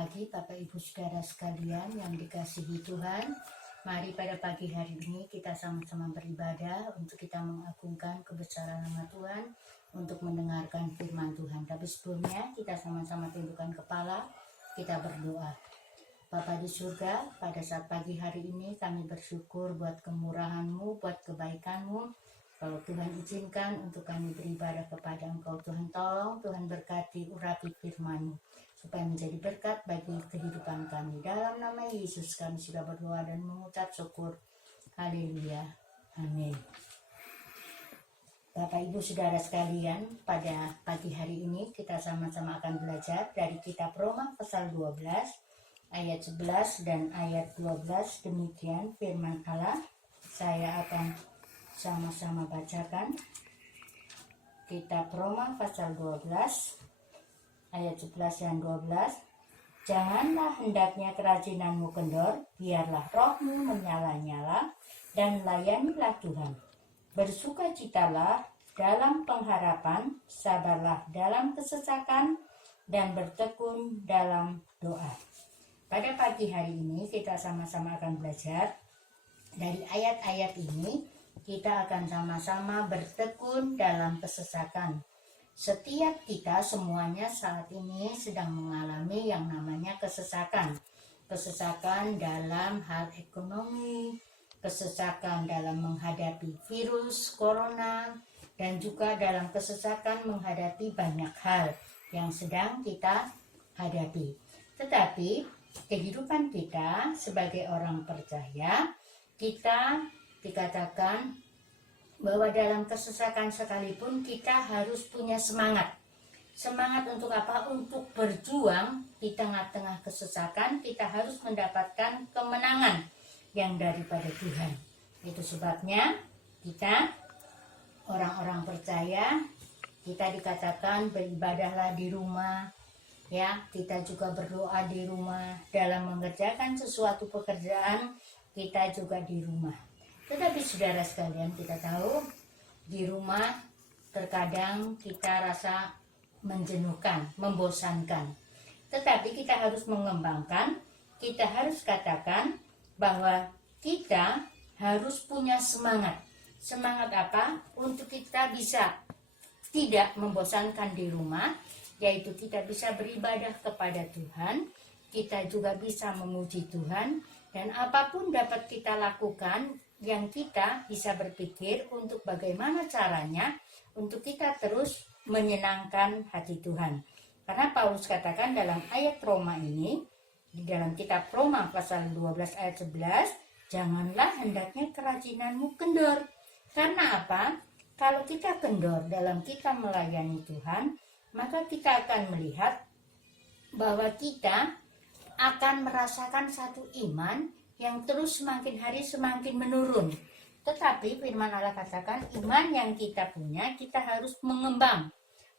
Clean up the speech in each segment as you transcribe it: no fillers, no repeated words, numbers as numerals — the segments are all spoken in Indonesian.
pagi Bapak Ibu Saudara sekalian yang dikasihi Tuhan. Mari pada pagi hari ini kita sama-sama beribadah untuk kita mengagungkan kebesaran nama Tuhan, untuk mendengarkan firman Tuhan. Tapi sebelumnya kita sama-sama tundukkan kepala, kita berdoa. Bapa di surga, pada saat pagi hari ini kami bersyukur buat kemurahan-Mu, buat kebaikan-Mu. Kalau Tuhan izinkan untuk kami beribadah kepada Engkau, Tuhan tolong, Tuhan berkati, urapi firman-Mu, supaya menjadi berkat bagi kehidupan kami. Dalam nama Yesus kami sudah berdoa dan mengucap syukur. Haleluya. Amin. Bapak Ibu Saudara sekalian, pada pagi hari ini kita sama-sama akan belajar dari kitab Roma pasal 12 ayat 11 dan ayat 12. Demikian firman Allah. Saya akan sama-sama bacakan kitab Roma pasal 12 ayat 11 dan 12. Janganlah hendaknya kerajinanmu kendor, biarlah rohmu menyala-nyala, dan layanilah Tuhan. Bersukacitalah dalam pengharapan, sabarlah dalam kesesakan, dan bertekun dalam doa. Pada pagi hari ini kita sama-sama akan belajar dari ayat-ayat ini. Kita akan sama-sama bertekun dalam kesesakan. Setiap kita semuanya saat ini sedang mengalami yang namanya kesesakan. Kesesakan dalam hal ekonomi, kesesakan dalam menghadapi virus corona, dan juga dalam kesesakan menghadapi banyak hal yang sedang kita hadapi. Tetapi kehidupan kita sebagai orang percaya, kita dikatakan bahwa dalam kesesakan sekalipun kita harus punya semangat. Semangat untuk apa? Untuk berjuang di tengah-tengah kesesakan. Kita harus mendapatkan kemenangan yang daripada Tuhan. Itu sebabnya kita orang-orang percaya, kita dikatakan beribadahlah di rumah, ya. Kita juga berdoa di rumah, dalam mengerjakan sesuatu pekerjaan kita juga di rumah. Tetapi saudara sekalian, kita tahu di rumah terkadang kita rasa menjenuhkan, membosankan. Tetapi kita harus mengembangkan, kita harus katakan bahwa kita harus punya semangat. Semangat apa? Untuk kita bisa tidak membosankan di rumah, yaitu kita bisa beribadah kepada Tuhan, kita juga bisa memuji Tuhan, dan apapun dapat kita lakukan yang kita bisa berpikir untuk bagaimana caranya untuk kita terus menyenangkan hati Tuhan. Karena Paulus katakan dalam ayat Roma ini, di dalam kitab Roma pasal 12 ayat 11, janganlah hendaknya kerajinanmu kendor. Karena apa? Kalau kita kendor dalam kita melayani Tuhan, maka kita akan melihat bahwa kita akan merasakan satu iman yang terus semakin hari semakin menurun. Tetapi firman Allah katakan iman yang kita punya, kita harus mengembang.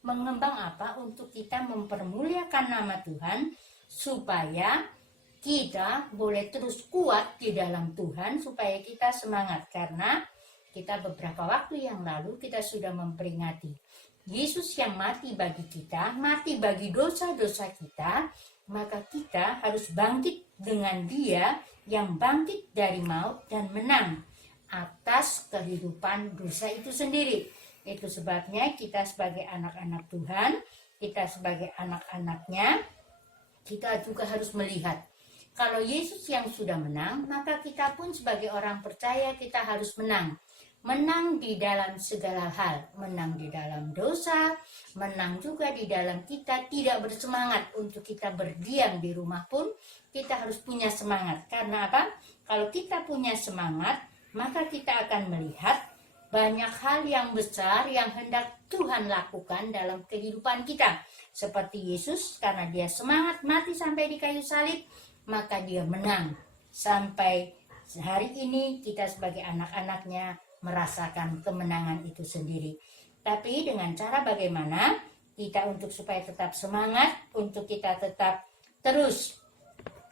Mengembang apa? Untuk kita mempermuliakan nama Tuhan, supaya kita boleh terus kuat di dalam Tuhan, supaya kita semangat. Karena kita beberapa waktu yang lalu kita sudah memperingati Yesus yang mati bagi kita, mati bagi dosa-dosa kita, maka kita harus bangkit dengan Dia yang bangkit dari maut dan menang atas kehidupan dosa itu sendiri. Itu sebabnya kita sebagai anak-anak Tuhan, kita sebagai anak-anaknya, kita juga harus melihat kalau Yesus yang sudah menang, maka kita pun sebagai orang percaya kita harus menang. Menang di dalam segala hal, menang di dalam dosa, menang juga di dalam kita tidak bersemangat untuk kita berdiam di rumah pun, kita harus punya semangat. Karena apa? Kalau kita punya semangat, maka kita akan melihat banyak hal yang besar yang hendak Tuhan lakukan dalam kehidupan kita. Seperti Yesus, karena dia semangat mati sampai di kayu salib, maka dia menang. Sampai hari ini kita sebagai anak-anaknya merasakan kemenangan itu sendiri. Tapi dengan cara bagaimana kita untuk supaya tetap semangat, untuk kita tetap terus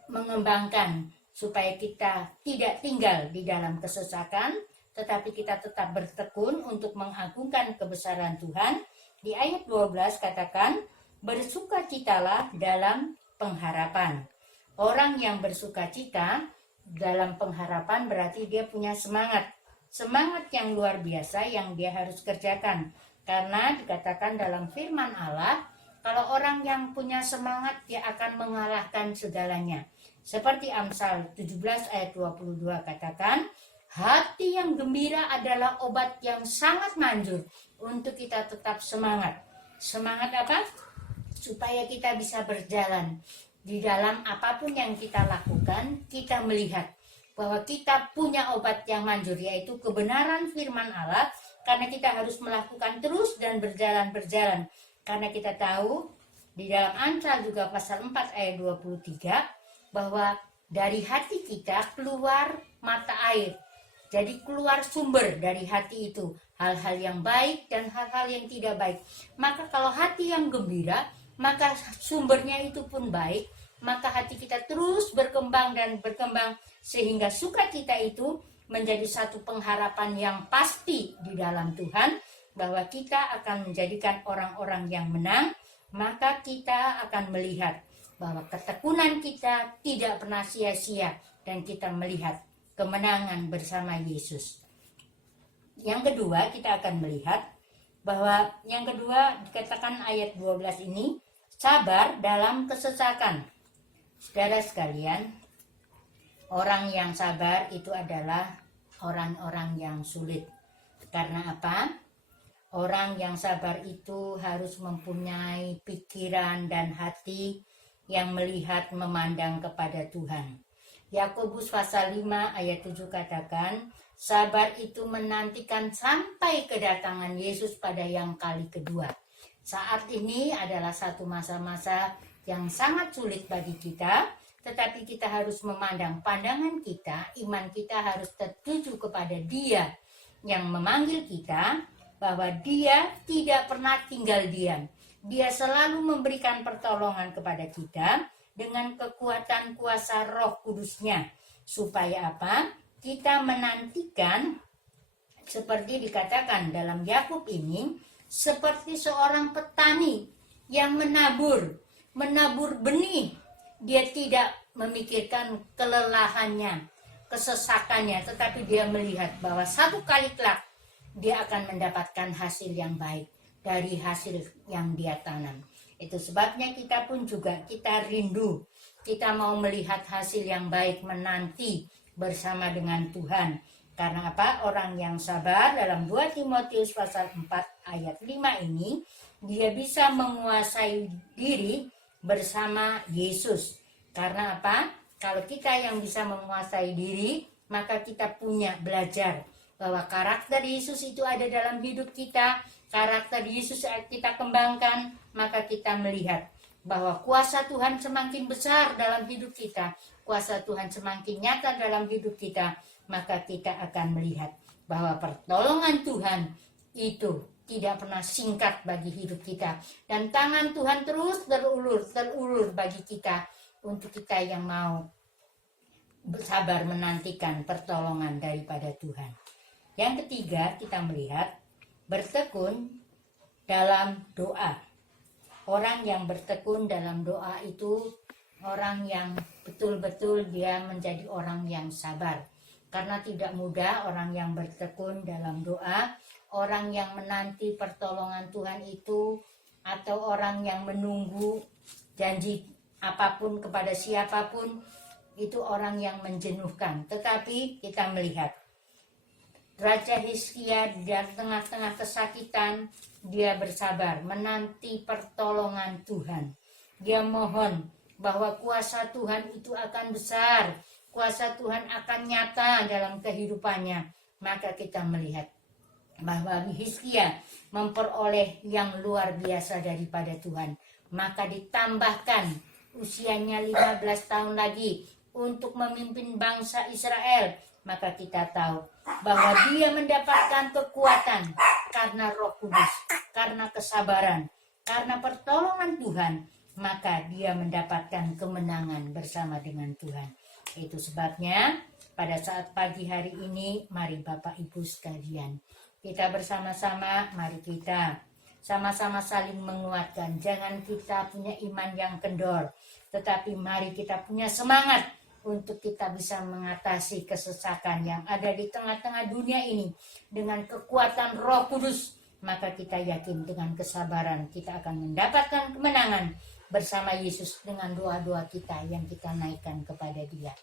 mengembangkan, supaya kita tidak tinggal di dalam kesesakan, tetapi kita tetap bertekun untuk mengagungkan kebesaran Tuhan. Di ayat 12 katakan, bersukacitalah dalam pengharapan. Orang yang bersukacita dalam pengharapan berarti dia punya semangat. Semangat yang luar biasa yang dia harus kerjakan. Karena dikatakan dalam firman Allah, kalau orang yang punya semangat dia akan mengalahkan segalanya. Seperti Amsal 17 ayat 22 katakan, hati yang gembira adalah obat yang sangat manjur untuk kita tetap semangat. Semangat apa? Supaya kita bisa berjalan. Di dalam apapun yang kita lakukan, kita melihat bahwa kita punya obat yang manjur, yaitu kebenaran firman Allah, karena kita harus melakukan terus dan berjalan. Karena kita tahu, di dalam Amsal juga pasal 4 ayat 23, bahwa dari hati kita keluar mata air. Jadi keluar sumber dari hati itu, hal-hal yang baik dan hal-hal yang tidak baik. Maka kalau hati yang gembira, maka sumbernya itu pun baik, maka hati kita terus berkembang dan berkembang, sehingga sukacita itu menjadi satu pengharapan yang pasti di dalam Tuhan, bahwa kita akan menjadikan orang-orang yang menang. Maka kita akan melihat bahwa ketekunan kita tidak pernah sia-sia, dan kita melihat kemenangan bersama Yesus. Yang kedua, kita akan melihat bahwa yang kedua dikatakan ayat 12 ini, sabar dalam kesesakan. Saudara sekalian, orang yang sabar itu adalah orang-orang yang sulit. Karena apa? Orang yang sabar itu harus mempunyai pikiran dan hati yang melihat memandang kepada Tuhan. Yakobus pasal 5 ayat 7 katakan, sabar itu menantikan sampai kedatangan Yesus pada yang kali kedua. Saat ini adalah satu masa-masa yang sangat sulit bagi kita, tetapi kita harus memandang pandangan kita, iman kita harus tertuju kepada Dia yang memanggil kita, bahwa Dia tidak pernah tinggal diam. Dia selalu memberikan pertolongan kepada kita dengan kekuatan kuasa Roh Kudus-Nya. Supaya apa? Kita menantikan, seperti dikatakan dalam Yakub ini, seperti seorang petani yang menabur benih. Dia tidak memikirkan kelelahannya, kesesakannya, tetapi dia melihat bahwa satu kali kelak dia akan mendapatkan hasil yang baik dari hasil yang dia tanam. Itu sebabnya kita pun juga, kita rindu, kita mau melihat hasil yang baik, menanti bersama dengan Tuhan. Karena apa? Orang yang sabar dalam 2 Timotius pasal 4 ayat 5 ini, dia bisa menguasai diri bersama Yesus. Karena apa? Kalau kita yang bisa menguasai diri, maka kita punya belajar bahwa karakter Yesus itu ada dalam hidup kita. Karakter Yesus kita kembangkan, maka kita melihat bahwa kuasa Tuhan semakin besar dalam hidup kita. Kuasa Tuhan semakin nyata dalam hidup kita, maka kita akan melihat bahwa pertolongan Tuhan itu tidak pernah singkat bagi hidup kita. Dan tangan Tuhan terus terulur bagi kita, untuk kita yang mau bersabar menantikan pertolongan daripada Tuhan. Yang ketiga, kita melihat bertekun dalam doa. Orang yang bertekun dalam doa itu orang yang betul-betul dia menjadi orang yang sabar. Karena tidak mudah orang yang bertekun dalam doa, orang yang menanti pertolongan Tuhan itu, atau orang yang menunggu janji apapun kepada siapapun, itu orang yang menjenuhkan. Tetapi kita melihat Raja Hizkia di tengah-tengah kesakitan, dia bersabar menanti pertolongan Tuhan. Dia mohon bahwa kuasa Tuhan itu akan besar, kuasa Tuhan akan nyata dalam kehidupannya. Maka kita melihat bahwa Hizkia memperoleh yang luar biasa daripada Tuhan. Maka ditambahkan usianya 15 tahun lagi untuk memimpin bangsa Israel. Maka kita tahu bahwa dia mendapatkan kekuatan karena Roh Kudus, karena kesabaran, karena pertolongan Tuhan. Maka dia mendapatkan kemenangan bersama dengan Tuhan. Itu sebabnya pada saat pagi hari ini, mari Bapak Ibu sekalian, kita bersama-sama, mari kita sama-sama saling menguatkan. Jangan kita punya iman yang kendor, tetapi mari kita punya semangat untuk kita bisa mengatasi kesesakan yang ada di tengah-tengah dunia ini dengan kekuatan Roh Kudus. Maka kita yakin dengan kesabaran kita akan mendapatkan kemenangan bersama Yesus dengan doa-doa kita yang kita naikkan kepada Dia.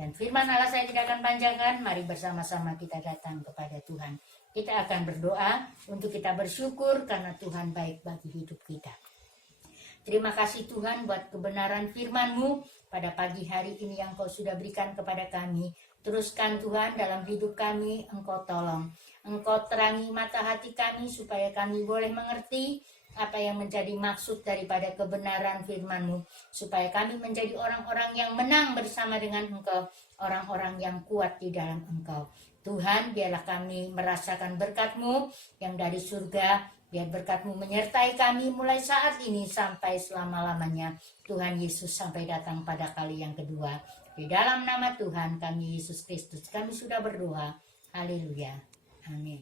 Dan firman Allah saya tidak akan panjangkan, mari bersama-sama kita datang kepada Tuhan. Kita akan berdoa untuk kita bersyukur karena Tuhan baik bagi hidup kita. Terima kasih Tuhan buat kebenaran firman-Mu pada pagi hari ini yang Kau sudah berikan kepada kami. Teruskan Tuhan dalam hidup kami, Engkau tolong. Engkau terangi mata hati kami supaya kami boleh mengerti apa yang menjadi maksud daripada kebenaran firman-Mu, supaya kami menjadi orang-orang yang menang bersama dengan Engkau, orang-orang yang kuat di dalam Engkau. Tuhan, biarlah kami merasakan berkat-Mu yang dari surga, biar berkat-Mu menyertai kami mulai saat ini sampai selama-lamanya. Tuhan Yesus sampai datang pada kali yang kedua. Di dalam nama Tuhan kami Yesus Kristus, kami sudah berdoa. Haleluya. Amin.